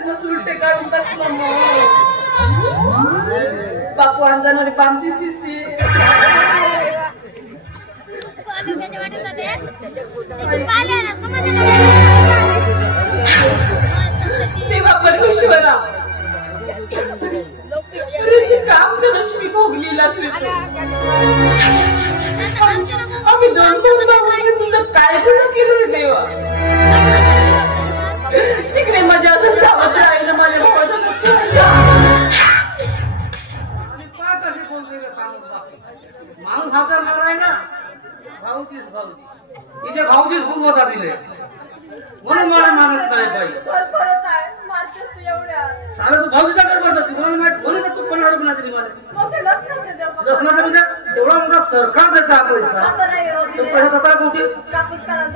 त्यानं सुलटे काढून टाकलं मग बापू अंजानवरी पामची शिशी तेव्हा परमेश्वरा आमच्या नशिबी भोगलीलाच रे आम्ही दोन वर्ष तुझं काय गुन्हा केलं रे देवा तिकडे माझ्या असं चावत राहिलं माझ्या भावाचा माणूस हा तर मला ना भाऊजीच इथे भाऊजीच पूर्वता दिले म्हणून मला मानत नाही बाई सारा तू भाऊजीचा घर भरतो तुम्हाला माहित म्हणून तू 15 रुपये तरी मला लसणाचा म्हणजे तेवढा मोठा सरकार देता पैसा तो पैसा जाता कुठे कापूस काढायला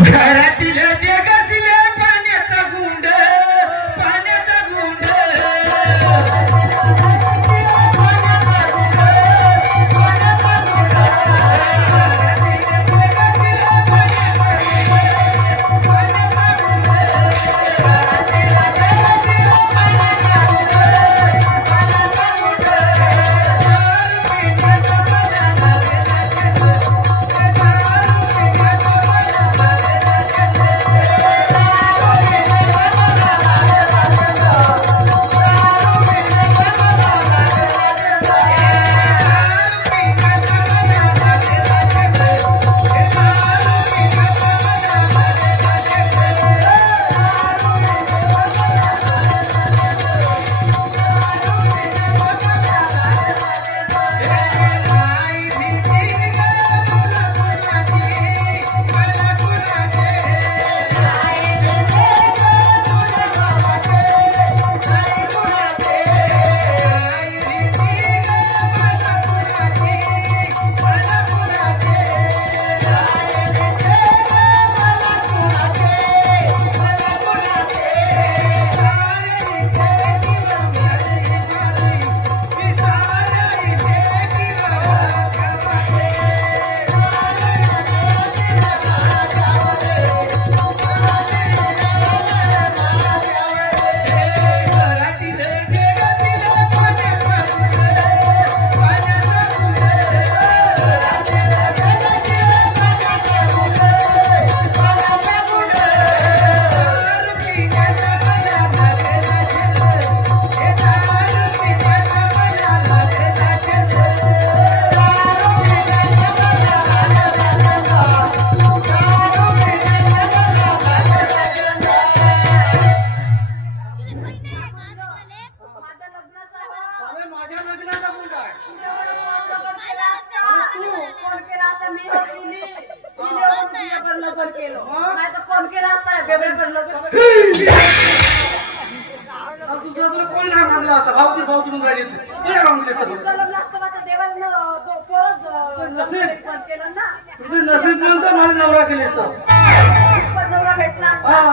घरातील जगातील पाण्याचा गुंड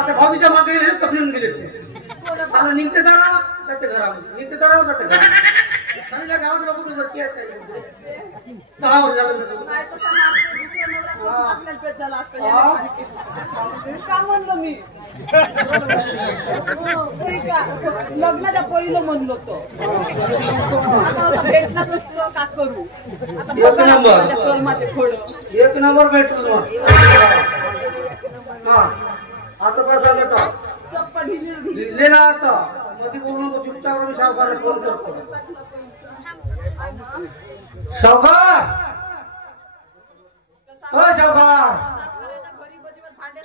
भाऊजीच्या मागे गेले तपलीन गेले निघते जाते घरामध्ये निघते दारावर जाते घरामध्ये गावात लोक वरती आहेत का म्हणलं मी लग्नाच्या पहिलं म्हणलो तो आता भेटलाच असतो का करू एक नंबर भेटलो आता पैसा घेता लिहिलेला आता मध्ये बोलून चुपचाप मी सावकारला फोन करतो सावकार सावकार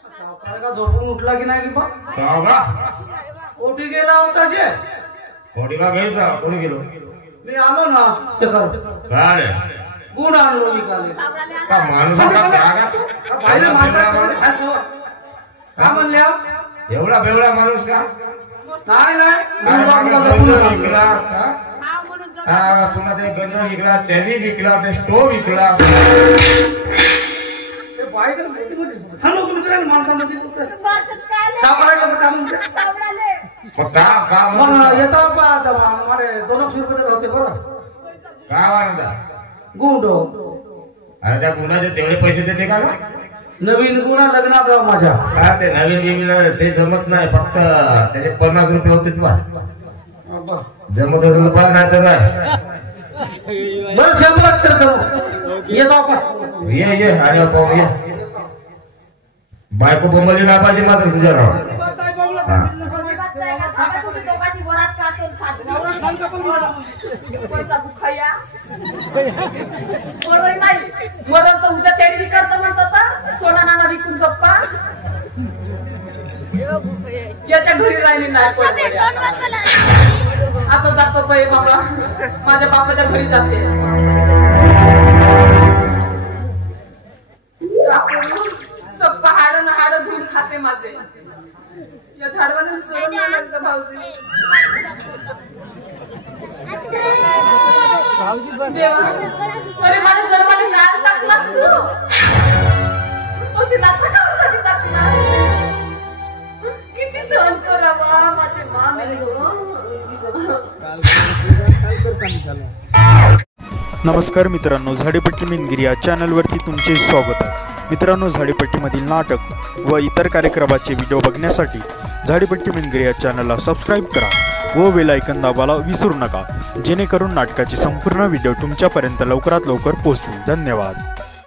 सावकार का झोपून उठला की नाही पण कोठी गेला होता जे कोठीला घ्यायचा कोणी गेलो मी आलो ना शेखर काय गुण आणलो निघाले का माणूस का म्हणल्या एवढा बेवडा माणूस का विकलास पुन्हा ते गंज विकला चॅनी विकला ते स्टोव विकला थांबव कोणी करायला माणसामध्ये सावकारायला काम म्हणते मग का मग येतो मला 200 रुपये होते बरं का वाढता गुंड अरे त्या गुणाचे तेवढे पैसे देते का नवीन गुन्हा लग्नात जाऊ माझ्या हा ते नवीन बिवीन ते जमत नाही फक्त त्याचे 50 रुपये होते तुला जमत होतं तर पण नाही तर नाही बरं 100 तर येतो का ये आणि पाहू ये बायको बोंबली ना पाहिजे मात्र तुझ्या नाव वरण तर उद्या तेंडी करतो म्हणतो सोना नाना विकून झोप्पा याच्या घरी राहिली नाही आता जातो बाई बाबा माझ्या बापाच्या घरी जाते सब हाड ना हाड धुवून खाते माझे या झाडवाने सोडून भाऊजी अरे मला जर मला लाल टाकलास तू असे दाखला काढून टाकला किती सहन करावा माझे मामे नमस्कार मित्रांनो, झाडीपट्टी मिनगिरी या चॅनलवरती तुमचे स्वागत आहे. मित्रांनो, झाडीपट्टीमधील नाटक व इतर कार्यक्रमाचे व्हिडिओ बघण्यासाठी झाडीपट्टी मिनगिरी या चॅनलला सबस्क्राईब करा व बेल आयकॉन दाबायला विसरू नका, जेणेकरून नाटकाचे संपूर्ण व्हिडिओ तुमच्यापर्यंत लवकरात लवकर पोहोचतील. धन्यवाद.